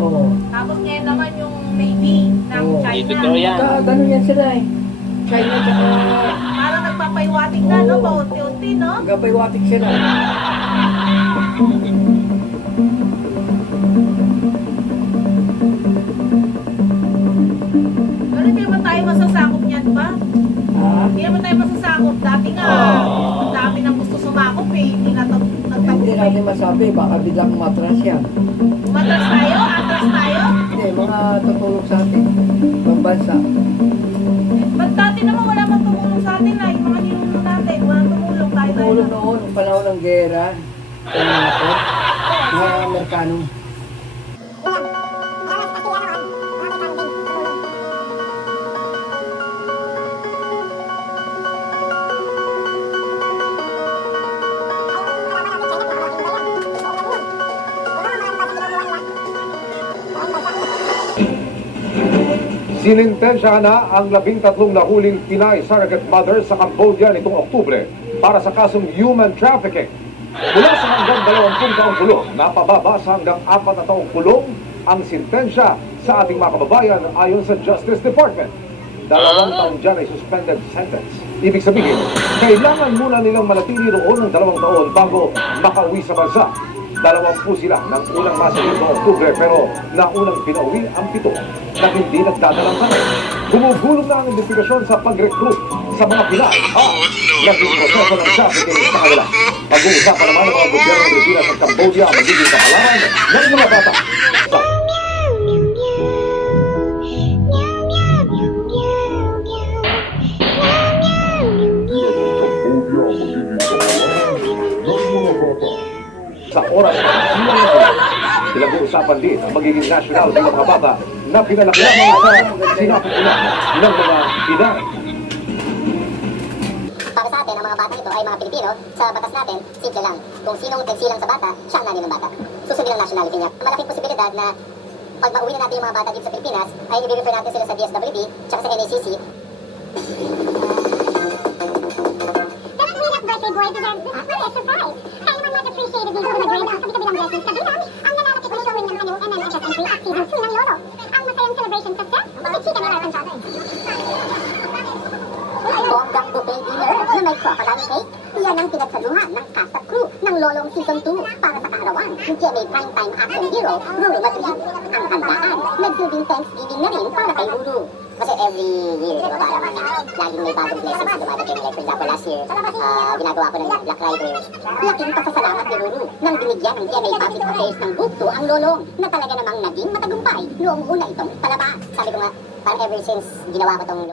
Oo. Tapos ngayon naman yung Navy ng Oo. China. Totoo yan. Ganun yan sila eh. China tsaka Parang nagpapaiwating na, no? Oo. Paunti-unti, no? nagpapaiwatik sila. Pero hindi naman tayo masasakop niyan ba? Ah, Hindi naman tayo masasakop. Dati nga, ang dami nang gusto sumakop eh. Hindi hindi nagtagumpay. natin masabi, baka biglang matras yan. Umatras tayo? Atras tayo? Hindi, mga tutulog sa atin. Ibang bansa. Ba't dati naman wala mang tumulong sa atin na? Yung mga ninuno natin, walang tumulong. Tayo tayo Tumulong lang. noon, nung panahon ng gera, mga Amerikano. Sinintensyahan na ang 13 nahuling Pinay surrogate mother sa Cambodia nitong Oktubre para sa kasong human trafficking. Mula sa hanggang 20 taong kulong, napababa sa hanggang 4 na taong kulong ang sintensya sa ating mga kababayan ayon sa Justice Department. 2 taon dyan ay suspended sentence. Ibig sabihin, kailangan muna nilang manatili roon ng 2 taon bago makauwi sa bansa. 20 sila ng unang masalit noong Oktubre pero naunang pinauwi ang 7 na hindi nagdadalang kami. Gumugulong na ang investigasyon sa pag-recruit sa mga Pinay at naging proseso ng trafficking sa kanila. Pag-uusapan naman ng mga gobyerno ng Pilipinas at Cambodia ang magiging kapalaran ng mga bata. Sa oras ng pinag-uusapan din ang magiging national ng mga bata na pinalaki lamang sa sinapupunan ng mga Pinay. Para sa atin, ang mga bata ito ay mga Pilipino. Sa batas natin, simple lang. Kung sinong nagsilang sa bata, siya ang nanay ng bata. Susundin ang nationality niya. Malaking posibilidad na pag mauwi na natin yung mga bata dito sa Pilipinas, ay i-refer natin sila sa DSWD, tsaka sa NACC. Pero ang hirap birthday boy deserves this a surprise. Kaya naman much appreciated dito na grade ang kabi-kabi ng blessings sa bilang ang nananapit na showing ng ano MMFF entry at season 2 ng Lolo. Ang masayang celebration sa set, chicken American chocolate. Bonggang buffet dinner na may crocodile cake. Yan ang pinagsaluhan ng cast at crew ng Lolong Season 2 para sa kaarawan ng GMA Primetime Action Hero, Ruru Madrid. Ang handaan, nagsilbing Thanksgiving na rin para kay Ruru. Kasi every year, di ba, parang laging may bagong blessings na dumadating. Like for example, last year, ginagawa ko ng Black Rider. Laking pasasalamat ni Ruru nang binigyan ng GMA Public Affairs ng Book 2 ang Lolong na talaga namang naging matagumpay noong una itong palabas. Sabi ko nga, parang ever since ginawa ko tong